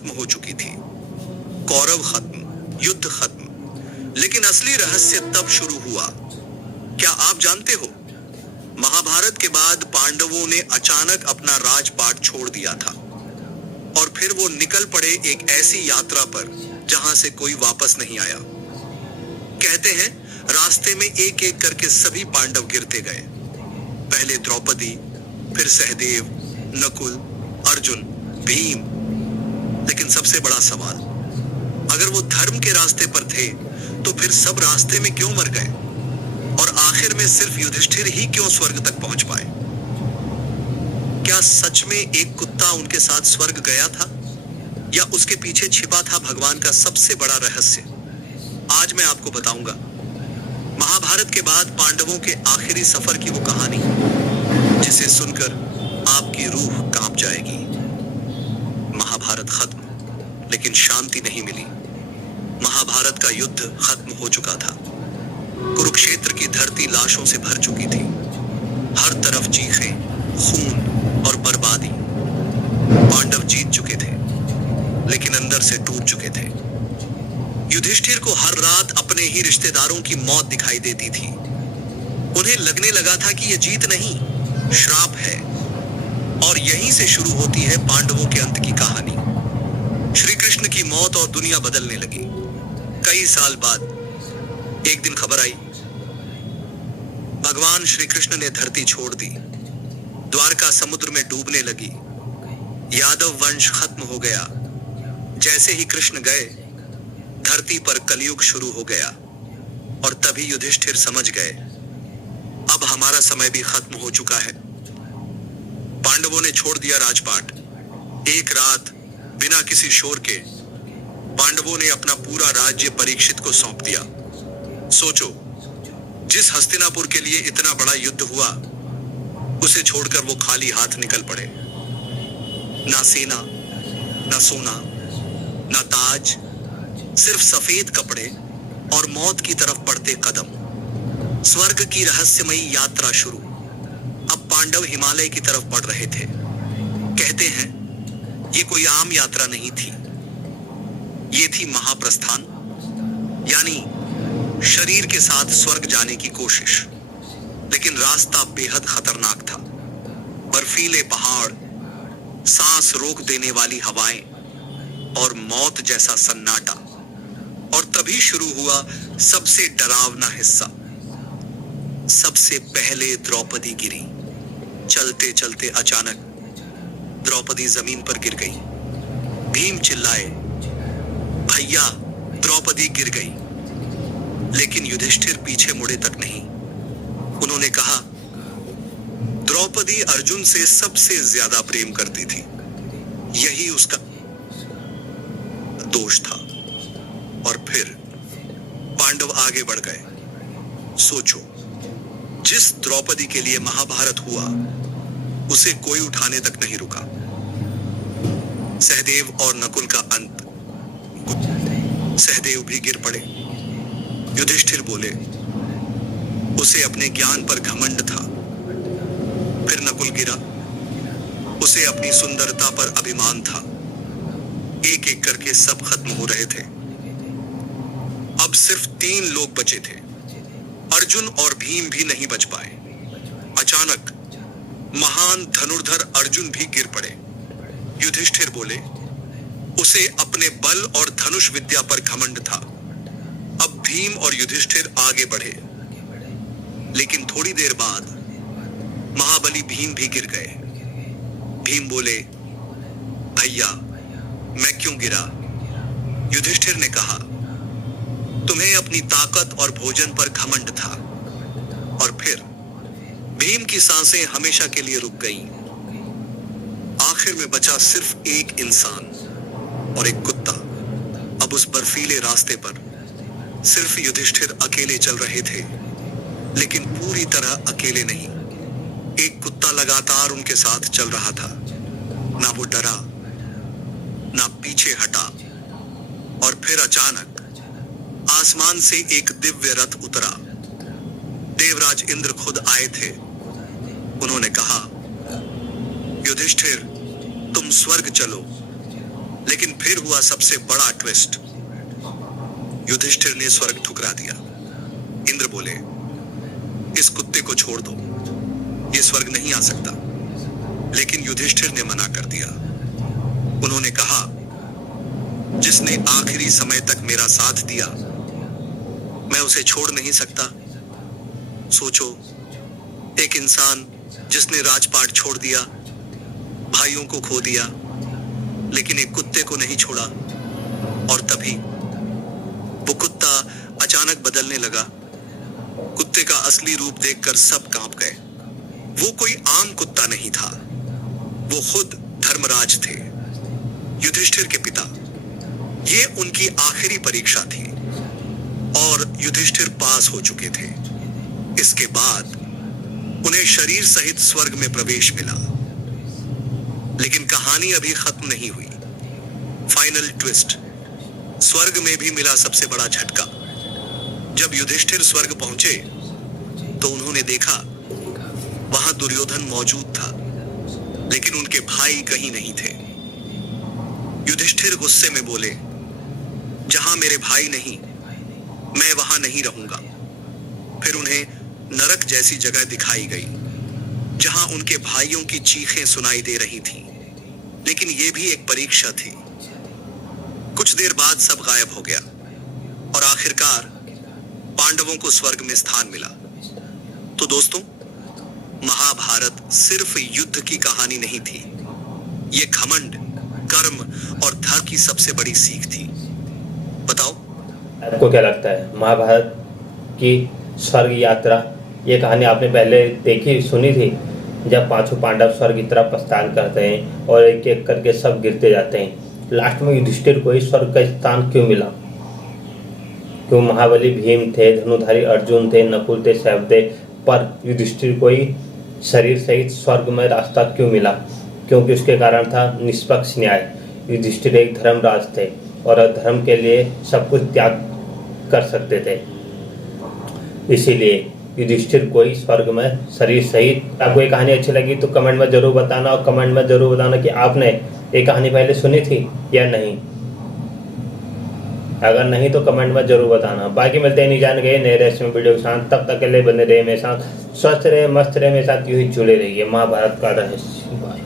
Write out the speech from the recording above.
खत्म हो चुकी थी। कौरव खत्म, युद्ध खत्म, लेकिन असली रहस्य तब शुरू हुआ। क्या आप जानते हो, महाभारत के बाद पांडवों ने अचानक अपना राजपाट छोड़ दिया था और फिर वो निकल पड़े एक ऐसी यात्रा पर जहां से कोई वापस नहीं आया। कहते हैं रास्ते में एक एक करके सभी पांडव गिरते गए। पहले द्रौपदी, फिर सहदेव, नकुल, अर्जुन, भीम। लेकिन सबसे बड़ा सवाल, अगर वो धर्म के रास्ते पर थे तो फिर सब रास्ते में क्यों मर गए और आखिर में सिर्फ युधिष्ठिर ही क्यों स्वर्ग तक पहुंच पाए? क्या सच में एक कुत्ता उनके साथ स्वर्ग गया था या उसके पीछे छिपा था भगवान का सबसे बड़ा रहस्य? आज मैं आपको बताऊंगा महाभारत के बाद पांडवों के आखिरी सफर की वो कहानी, जिसे सुनकर आपकी रूह कांप जाएगी। महाभारत खत्म, लेकिन शांति नहीं मिली। महाभारत का युद्ध खत्म हो चुका था। कुरुक्षेत्र की धरती लाशों से भर चुकी थी। हर तरफ चीखें, खून और बर्बादी। पांडव जीत चुके थे, लेकिन अंदर से टूट चुके थे। युधिष्ठिर को हर रात अपने ही रिश्तेदारों की मौत दिखाई देती थी। उन्हें लगने लगा था कि यह जीत नहीं, श्राप है। और यहीं से शुरू होती है पांडवों के अंत की कहानी। श्री कृष्ण की मौत और दुनिया बदलने लगी। कई साल बाद एक दिन खबर आई, भगवान श्री कृष्ण ने धरती छोड़ दी। द्वारका समुद्र में डूबने लगी। यादव वंश खत्म हो गया। जैसे ही कृष्ण गए, धरती पर कलयुग शुरू हो गया। और तभी युधिष्ठिर समझ गए, अब हमारा समय भी खत्म हो चुका है। पांडवों ने छोड़ दिया राजपाट। एक रात बिना किसी शोर के पांडवों ने अपना पूरा राज्य परीक्षित को सौंप दिया। सोचो, जिस हस्तिनापुर के लिए इतना बड़ा युद्ध हुआ, उसे छोड़कर वो खाली हाथ निकल पड़े। ना सेना, ना सोना, ना ताज, सिर्फ सफेद कपड़े और मौत की तरफ बढ़ते कदम। स्वर्ग की रहस्यमयी यात्रा शुरू। अब पांडव हिमालय की तरफ बढ़ रहे थे। कहते हैं ये कोई आम यात्रा नहीं थी, ये थी महाप्रस्थान, यानी शरीर के साथ स्वर्ग जाने की कोशिश। लेकिन रास्ता बेहद खतरनाक था। बर्फीले पहाड़, सांस रोक देने वाली हवाएं और मौत जैसा सन्नाटा। और तभी शुरू हुआ सबसे डरावना हिस्सा। सबसे पहले द्रौपदी गिरी। चलते चलते अचानक द्रौपदी जमीन पर गिर गई। भीम चिल्लाए, भैया द्रौपदी गिर गई। लेकिन युधिष्ठिर पीछे मुड़े तक नहीं। उन्होंने कहा, द्रौपदी अर्जुन से सबसे ज्यादा प्रेम करती थी, यही उसका दोष था। और फिर पांडव आगे बढ़ गए। सोचो, जिस द्रौपदी के लिए महाभारत हुआ, उसे कोई उठाने तक नहीं रुका। सहदेव और नकुल का अंत। सहदेव भी गिर पड़े। युधिष्ठिर बोले, उसे अपने ज्ञान पर घमंड था। फिर नकुल गिरा। उसे अपनी सुंदरता पर अभिमान था। एक एक करके सब खत्म हो रहे थे। अब सिर्फ 3 लोग बचे थे। अर्जुन और भीम भी नहीं बच पाए। अचानक महान धनुर्धर अर्जुन भी गिर पड़े। युधिष्ठिर बोले, उसे अपने बल और धनुष विद्या पर घमंड था। अब भीम और युधिष्ठिर आगे बढ़े। लेकिन थोड़ी देर बाद महाबली भीम भी गिर गए। भीम बोले, भैया मैं क्यों गिरा? युधिष्ठिर ने कहा, तुम्हें अपनी ताकत और भोजन पर घमंड था। और फिर भीम की सांसें हमेशा के लिए रुक गईं। आखिर में बचा सिर्फ एक इंसान और एक कुत्ता। अब उस बर्फीले रास्ते पर सिर्फ युधिष्ठिर अकेले चल रहे थे, लेकिन पूरी तरह अकेले नहीं। एक कुत्ता लगातार उनके साथ चल रहा था। ना वो डरा, ना पीछे हटा। और फिर अचानक आसमान से एक दिव्य रथ उतरा। देवराज इंद्र खुद आए थे। उन्होंने कहा, युधिष्ठिर तुम स्वर्ग चलो, लेकिन फिर हुआ सबसे बड़ा ट्विस्ट। युधिष्ठिर ने स्वर्ग ठुकरा दिया। इंद्र बोले, इस कुत्ते को छोड़ दो, ये स्वर्ग नहीं आ सकता। लेकिन युधिष्ठिर ने मना कर दिया। उन्होंने कहा, जिसने आखिरी समय तक मेरा साथ दिया, मैं उसे छोड़ नहीं सकता। सोचो, एक इंसान जिसने राजपाट छोड़ दिया, भाइयों को खो दिया, लेकिन एक कुत्ते को नहीं छोड़ा। और तभी वो कुत्ता अचानक बदलने लगा। कुत्ते का असली रूप देखकर सब कांप गए। वो कोई आम कुत्ता नहीं था, वो खुद धर्मराज थे, युधिष्ठिर के पिता। ये उनकी आखिरी परीक्षा थी और युधिष्ठिर पास हो चुके थे। इसके बाद उन्हें शरीर सहित स्वर्ग में प्रवेश मिला। लेकिन कहानी अभी खत्म नहीं हुई। फाइनल ट्विस्ट, स्वर्ग में भी मिला सबसे बड़ा झटका। जब युधिष्ठिर स्वर्ग पहुंचे तो उन्होंने देखा वहां दुर्योधन मौजूद था, लेकिन उनके भाई कहीं नहीं थे। युधिष्ठिर गुस्से में बोले, जहां मेरे भाई नहीं, मैं वहां नहीं रहूंगा। फिर उन्हें नरक जैसी जगह दिखाई गई, जहां उनके भाइयों की चीखें सुनाई दे रही थीं। लेकिन यह भी एक परीक्षा थी। कुछ देर बाद सब गायब हो गया और आखिरकार पांडवों को स्वर्ग में स्थान मिला। तो दोस्तों, महाभारत सिर्फ युद्ध की कहानी नहीं थी, ये घमंड, कर्म और धर्म की सबसे बड़ी सीख थी। बताओ, आपको क्या लगता है महाभारत की स्वर्ग यात्रा, ये कहानी आपने पहले देखी सुनी थी? जब पांचों पांडव स्वर्ग की तरफ प्रस्थान करते हैं और एक एक करके सब गिरते जाते हैं, लास्ट में युधिष्ठिर को ही स्वर्ग का स्थान क्यों मिला? क्यों महाबली भीम थे, धनुधारी अर्जुन थे, नकुल थे, सहदेव थे, पर युधिष्ठिर को ही शरीर सहित स्वर्ग में रास्ता क्यों मिला? क्योंकि उसके कारण था निष्पक्ष न्याय। युधिष्ठिर एक धर्मराज थे और धर्म के लिए सब कुछ त्याग कर सकते थे। इसीलिए युधिष्ठिर को ही स्वर्ग में शरीर सहित। आपको ये कहानी अच्छी लगी तो कमेंट में जरूर बताना, और कमेंट में जरूर बताना कि आपने ये कहानी पहले सुनी थी या नहीं। अगर नहीं तो कमेंट में जरूर बताना। बाकी मिलते हैं नहीं जान गए नए रहस्य वीडियो के साथ। तब तक के लिए बने रहे मेरे साथ, स्वस्थ रहे, मस्त रहे, मेरे साथ यूं ही जुड़े रहिए। महाभारत का रहस्य।